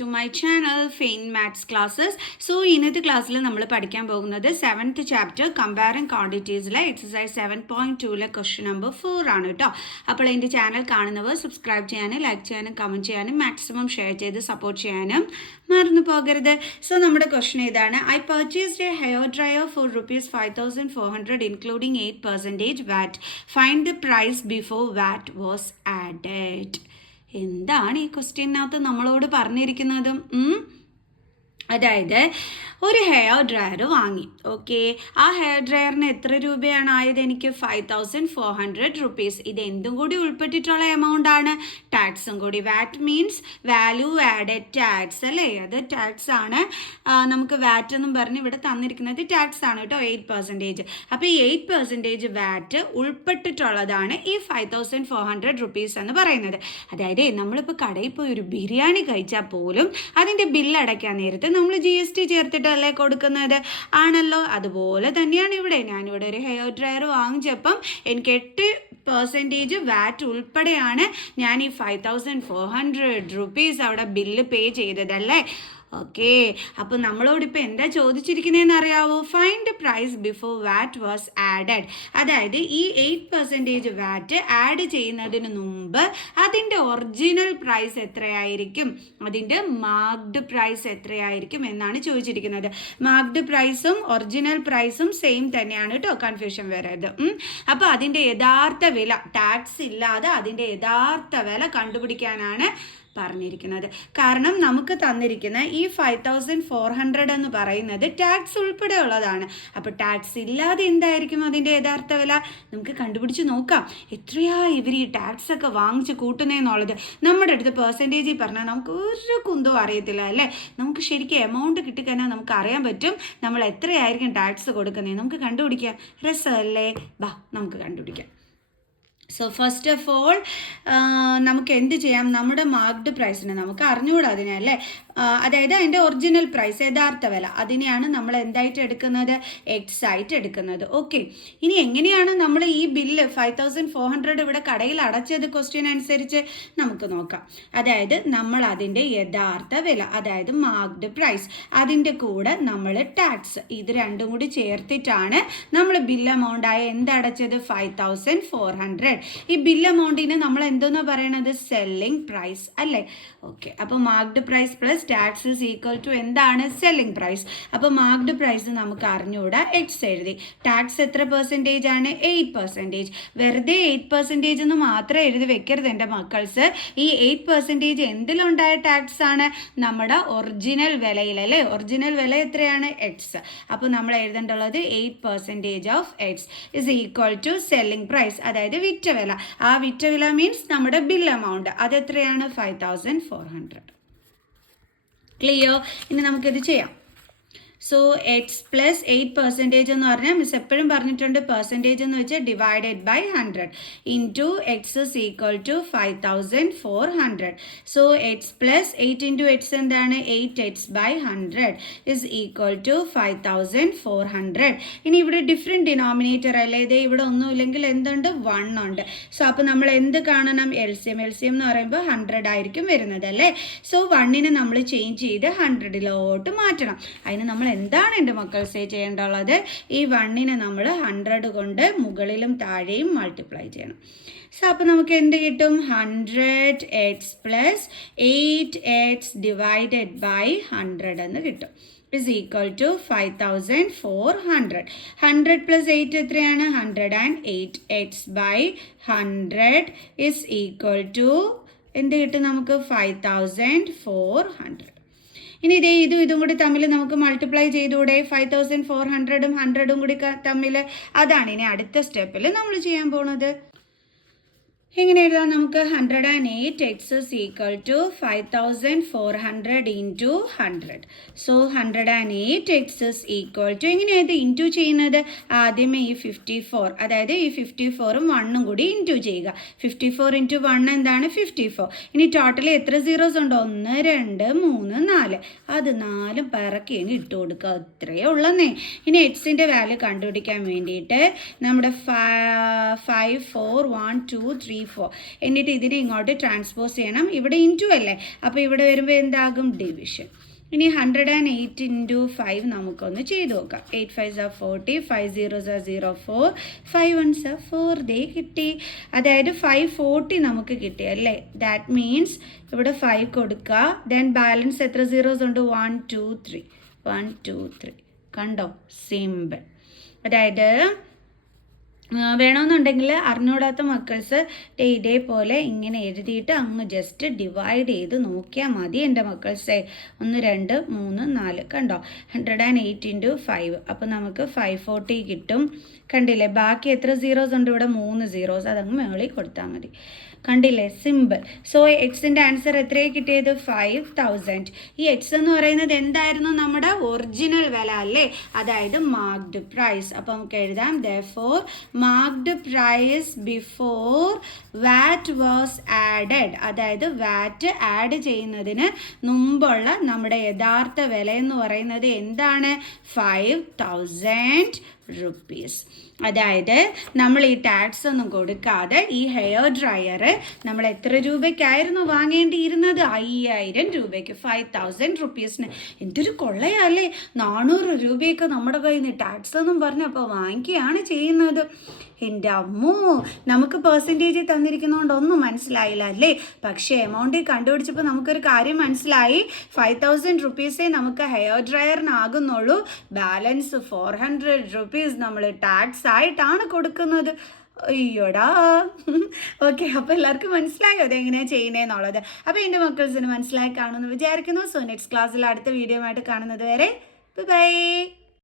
to my channel Faint Maths Classes. So ഇന്നത്തെ ക്ലാസ്സിൽ നമ്മൾ പഠിക്കാൻ പോകുന്നത് 7th ചാപ്റ്റർ കമ്പയറിംഗ് ക്വാണ്ടിറ്റീസിലെ എക്സസൈസ് 7.2 ക്വസ്റ്റ്യൻ നമ്പർ 4 ആണ് കേട്ടോ. അപ്പോൾ എൻ്റെ ചാനൽ കാണുന്നവർ സബ്സ്ക്രൈബ് ചെയ്യാനും ലൈക്ക് ചെയ്യാനും കമൻറ്റ് ചെയ്യാനും മാക്സിമം ഷെയർ ചെയ്ത് സപ്പോർട്ട് ചെയ്യാനും മറന്നു പോകരുത്. സോ നമ്മുടെ ക്വസ്റ്റ്യൻ ഇതാണ്. I purchased a hair dryer for ₹5,400 including 8% VAT. Find the price before VAT was added. എന്താണ് ഈ ക്വസ്റ്റ്യനകത്ത് നമ്മളോട് പറഞ്ഞിരിക്കുന്നത്? അതായത് ഒരു ഹെയർ ഡ്രയർ വാങ്ങി. ഓക്കെ, ആ ഹെയർ ഡ്രയറിന് എത്ര രൂപയാണ് ആയത്? എനിക്ക് ₹5,400. ഇത് എന്തും കൂടി ഉൾപ്പെട്ടിട്ടുള്ള എമൗണ്ട് ആണ്, ടാക്സും കൂടി. വാറ്റ് മീൻസ് വാല്യൂ ആഡഡ് ടാക്സ് അല്ലേ, അത് ടാക്സ് ആണ്. നമുക്ക് വാറ്റ് എന്നും പറഞ്ഞ് ഇവിടെ തന്നിരിക്കുന്നത് ടാക്സ് ആണ് കേട്ടോ, 8%. അപ്പോൾ ഈ 8% വാറ്റ് ഉൾപ്പെട്ടിട്ടുള്ളതാണ് ഈ ₹5,400 എന്ന് പറയുന്നത്. അതായത് നമ്മളിപ്പോൾ കടയിൽ പോയി ഒരു ബിരിയാണി കഴിച്ചാൽ പോലും അതിൻ്റെ ബില്ലടയ്ക്കാൻ നേരത്തെ നമ്മൾ GST ചേർത്തിട്ടല്ലേ കൊടുക്കുന്നത് ആണല്ലോ. അതുപോലെ തന്നെയാണ് ഇവിടെ. ഞാനിവിടെ ഒരു ഹെയർ ഡ്രയർ വാങ്ങിച്ചപ്പം എനിക്ക് 8% വാറ്റ് ഉൾപ്പെടെയാണ് ഞാൻ ഈ ₹5,400 അവിടെ ബില്ല് പേ ചെയ്തതല്ലേ. ഓക്കെ, അപ്പോൾ നമ്മളോടിപ്പോൾ എന്താ ചോദിച്ചിരിക്കുന്നതെന്ന് അറിയാവോ? Find price before VAT was added. അതായത് ഈ 8% വാറ്റ് ആഡ് ചെയ്യുന്നതിന് മുമ്പ് അതിൻ്റെ ഒറിജിനൽ പ്രൈസ് എത്രയായിരിക്കും, അതിൻ്റെ മാർക്ക്ഡ് പ്രൈസ് എത്രയായിരിക്കും എന്നാണ് ചോദിച്ചിരിക്കുന്നത്. മാർക്ക്ഡ് പ്രൈസും ഒറിജിനൽ പ്രൈസും സെയിം തന്നെയാണ് കേട്ടോ, കൺഫ്യൂഷൻ വരരുത്. അപ്പോൾ അതിൻ്റെ യഥാർത്ഥ വില, ടാക്സ് ഇല്ലാതെ അതിൻ്റെ യഥാർത്ഥ വില കണ്ടുപിടിക്കാനാണ് പറഞ്ഞിരിക്കുന്നത്. കാരണം നമുക്ക് തന്നിരിക്കുന്ന ഈ 5,400 എന്ന് പറയുന്നത് ടാക്സ് ഉൾപ്പെടെ ഉള്ളതാണ്. അപ്പോൾ ടാക്സ് ഇല്ലാതെ എന്തായിരിക്കും അതിൻ്റെ യഥാർത്ഥ വില? നമുക്ക് കണ്ടുപിടിച്ച് നോക്കാം. എത്രയാ ഇവർ ഈ ടാക്സ് ഒക്കെ വാങ്ങിച്ച് കൂട്ടുന്നതെന്നുള്ളത് നമ്മുടെ അടുത്ത് പെർസെൻറ്റേജിൽ പറഞ്ഞാൽ നമുക്ക് ഒരു കുന്തവും അറിയത്തില്ല അല്ലേ. നമുക്ക് ശരിക്കും എമൗണ്ട് കിട്ടിക്കഴിഞ്ഞാൽ നമുക്ക് അറിയാൻ പറ്റും നമ്മൾ എത്രയായിരിക്കും ടാക്സ് കൊടുക്കുന്നത്. നമുക്ക് കണ്ടുപിടിക്കാം, രസമല്ലേ? ബാ നമുക്ക് കണ്ടുപിടിക്കാം. സോ ഫസ്റ്റ് ഓഫ് ഓൾ നമുക്ക് എന്ത് ചെയ്യാം? നമ്മുടെ മാർക്ക്ഡ് പ്രൈസിന് നമുക്ക് അറിഞ്ഞുകൂടാ അതിനെ അല്ലേ. അതായത് അതിൻ്റെ ഒറിജിനൽ പ്രൈസ്, യഥാർത്ഥ വില, അതിനെയാണ് നമ്മൾ എന്തായിട്ട് എടുക്കുന്നത്? എക്സ് ആയിട്ട് എടുക്കുന്നത്. ഓക്കെ, ഇനി എങ്ങനെയാണ് നമ്മൾ ഈ ബില്ല് 5,400 ഇവിടെ കടയിൽ അടച്ചത് ക്വസ്റ്റ്യൻ അനുസരിച്ച് നമുക്ക് നോക്കാം. അതായത് നമ്മൾ അതിൻ്റെ യഥാർത്ഥ വില, അതായത് മാർക്ക്ഡ് പ്രൈസ്, അതിൻ്റെ കൂടെ നമ്മൾ ടാക്സ്, ഇത് രണ്ടും കൂടി ചേർത്തിട്ടാണ് നമ്മൾ ബില്ല് എമൗണ്ടായ എന്തടച്ചത്? 5,400. ഈ ബിൽ എമൗണ്ടിന് നമ്മൾ എന്തോന്നാ പറയണത്? സെല്ലിംഗ് പ്രൈസ് അല്ലേ. ഓക്കെ, അപ്പോൾ marked price plus tax is equal to എന്താണ്? Selling price. അപ്പോൾ മാർക്ക്ഡ് പ്രൈസ് നമുക്ക് അറിഞ്ഞുകൂടാ, എക്സ് എഴുതി. ടാക്സ് എത്ര പെർസെൻറ്റേജ് ആണ്? 8%. വെറുതെ 8% എന്ന് മാത്രം എഴുതി വെക്കരുത് എൻ്റെ മക്കൾസ്. ഈ 8% എന്തിലുണ്ടായ ടാക്സ് ആണ്? നമ്മുടെ ഒറിജിനൽ വിലയിലല്ലേ. ഒറിജിനൽ വില എത്രയാണ്? എക്സ്. അപ്പോൾ നമ്മൾ എഴുതേണ്ടുള്ളത് 8% of X is equal to selling price, അതായത് വിറ്റ വില. ആ വിറ്റ വില മീൻസ് നമ്മുടെ ബിൽ എമൗണ്ട്, അതെത്രയാണ്? 5,400. ക്ലിയർ? ഇനി നമുക്കിത് ചെയ്യാം. സോ എക്സ് പ്ലസ് 8% എന്ന് പറഞ്ഞാൽ മിസ് എപ്പോഴും പറഞ്ഞിട്ടുണ്ട്, പെർസെൻറ്റേജ് എന്ന് വെച്ചാൽ divided by 100 into X is equal to 5,400. So X plus 8 into X എന്താണ്? 8x by 100 is equal to 5,400. ഇനി ഇവിടെ ഡിഫറെൻറ്റ് ഡിനോമിനേറ്റർ അല്ലേ, ഇതേ ഇവിടെ ഒന്നുമില്ലെങ്കിൽ എന്തുണ്ട്? 1 ഉണ്ട്. സോ അപ്പോൾ നമ്മൾ എന്ത് കാണണം? എൽസിയം. എൽസിയം എന്ന് പറയുമ്പോൾ 100 ആയിരിക്കും വരുന്നത് അല്ലേ. സോ 1നെ നമ്മൾ ചേഞ്ച് ചെയ്ത് 100ലോട്ട് മാറ്റണം. അതിന് നമ്മൾ എന്താണ് എൻ്റെ മക്കൾ ചെയ്യേണ്ടുള്ളത്? ഈ 1നെ നമ്മൾ 100 കൊണ്ട് മുകളിലും താഴെയും മൾട്ടിപ്ലൈ ചെയ്യണം. സോ അപ്പോൾ നമുക്ക് എന്ത് കിട്ടും? 100x plus 8x divided by 100 എന്ന് കിട്ടും ഇസ് ഈക്വൽ ടു 5,400. 100 പ്ലസ് 8 എത്രയാണ്? 108. X by 100 is equal to എന്ത് കിട്ടും നമുക്ക്? 5,400. ഇനി ഇതും കൂടി തമ്മിൽ നമുക്ക് മൾട്ടിപ്ലൈ ചെയ്തുകൂടെ? 5,400ഉം 100ഉം കൂടി തമ്മിൽ. അതാണ് ഇനി അടുത്ത സ്റ്റെപ്പിൽ നമ്മൾ ചെയ്യാൻ പോണത്. എങ്ങനെ എഴുതാം നമുക്ക്? 108x is equal to 5,400 into 100. So 108x is equal to എങ്ങനെയായത് ഇൻറ്റു ചെയ്യുന്നത്? ആദ്യമേ ഈ 54, അതായത് ഈ 54ഉം 1ഉം കൂടി ഇൻറ്റു ചെയ്യുക. 54 ഇൻറ്റു 1 എന്താണ്? 54. ഇനി ടോട്ടലി എത്ര സീറോസ് ഉണ്ടോ? 1 2 3 4. അത് 4 പിറക്കി അങ്ങ് ഇട്ട് കൊടുക്കുക, അത്രയേ ഉള്ളന്നേ. ഇനി എക്സിൻ്റെ വാല്യൂ കണ്ടുപിടിക്കാൻ വേണ്ടിയിട്ട് നമ്മുടെ 5 4 1 2 3 4. എന്നിട്ട് ഇതിനെ ഇങ്ങോട്ട് ട്രാൻസ്പോസ് ചെയ്യണം. ഇവിടെ ഇൻറ്റു അല്ലേ, അപ്പോൾ ഇവിടെ വരുമ്പോൾ എന്താകും ഡിവിഷൻ. ഇനി 108 ഇൻറ്റു 5 നമുക്കൊന്ന് ചെയ്ത് നോക്കാം. 8 5s are 40, 5 0s are 0, 4, 5 1s are 4. ദേ കിട്ടി. അതായത് 540 നമുക്ക് കിട്ടി അല്ലേ. ദാറ്റ് മീൻസ് ഇവിടെ 5 കൊടുക്കുക. ദെൻ ബാലൻസ് എത്ര സീറോസ് ഉണ്ട്? 1 2 3 1 2 3. കണ്ടോ? സിമ്പിൾ. അതായത് വേണമെന്നുണ്ടെങ്കിൽ അറിഞ്ഞൂടാത്ത മക്കൾസ് ഇതേപോലെ ഇങ്ങനെ എഴുതിയിട്ട് അങ്ങ് ജസ്റ്റ് ഡിവൈഡ് ചെയ്ത് നോക്കിയാൽ മതി എൻ്റെ മക്കൾസേ. 1 2 3 4 കണ്ടോ? 108 ഇൻറ്റു 5. അപ്പോൾ നമുക്ക് 540 കിട്ടും. കണ്ടില്ലേ? ബാക്കി എത്ര സീറോസ് ഉണ്ട് ഇവിടെ? 3 സീറോസ്. അതങ്ങ് മുകളിൽ കൊടുത്താൽ മതി. കണ്ടില്ലേ? സിമ്പിൾ. സോ എക്സിൻ്റെ ആൻസർ എത്രയാണ് കിട്ടിയത്? 5000. ഈ എക്സ് എന്ന് പറയുന്നത് എന്തായിരുന്നു? നമ്മുടെ ഒറിജിനൽ വില അല്ലേ, അതായത് മാർക്ക്ഡ് പ്രൈസ്. അപ്പോൾ നമുക്ക് എഴുതാം therefore marked price before VAT was added. അതായത് വാറ്റ് ആഡ് ചെയ്യുന്നതിന് മുമ്പുള്ള നമ്മുടെ യഥാർത്ഥ വില എന്ന് പറയുന്നത് എന്താണ്? 5000 rupees. അതായത് നമ്മൾ ഈ ടാക്സ് ഒന്നും കൊടുക്കാതെ ഈ ഹെയർ ഡ്രയർ നമ്മൾ എത്ര രൂപയ്ക്കായിരുന്നു വാങ്ങേണ്ടിയിരുന്നത്? 5000 രൂപയ്ക്ക്, 5000 റുപ്പീസിന്. എന്തൊരു കൊള്ളയല്ലേ! 400 രൂപയൊക്കെ നമ്മുടെ കയ്യിൽ നിന്ന് ടാക്സ് ഒന്നും പറഞ്ഞപ്പോൾ വാങ്ങിക്കുകയാണ് ചെയ്യുന്നത്. എൻ്റെ അമ്മോ, നമുക്ക് പെർസെൻറ്റേജ് തന്നിരിക്കുന്നതുകൊണ്ട് ഒന്നും മനസ്സിലായില്ല അല്ലേ. പക്ഷേ എമൗണ്ട് കണ്ടുപിടിച്ചപ്പോൾ നമുക്കൊരു കാര്യം മനസ്സിലായി. 5000 റുപ്പീസേ നമുക്ക് ഹെയർ ഡ്രയറിനാകുന്നുള്ളൂ. ബാലൻസ് 400 റുപ്പീസ് നമ്മൾ ടാക്സ് ആയിട്ടാണ് കൊടുക്കുന്നത്. അയ്യോടാ. ഓക്കെ, അപ്പോൾ എല്ലാവർക്കും മനസ്സിലായോ അതെങ്ങനെയാണ് ചെയ്യുന്നതെന്നുള്ളത്? അപ്പോൾ എൻ്റെ മക്കൾസിന് മനസ്സിലായി കാണുമെന്ന് വിചാരിക്കുന്നു. സോ നെക്സ്റ്റ് ക്ലാസ്സിൽ അടുത്ത വീഡിയോ ആയിട്ട് കാണുന്നത് വരെ ബൈ.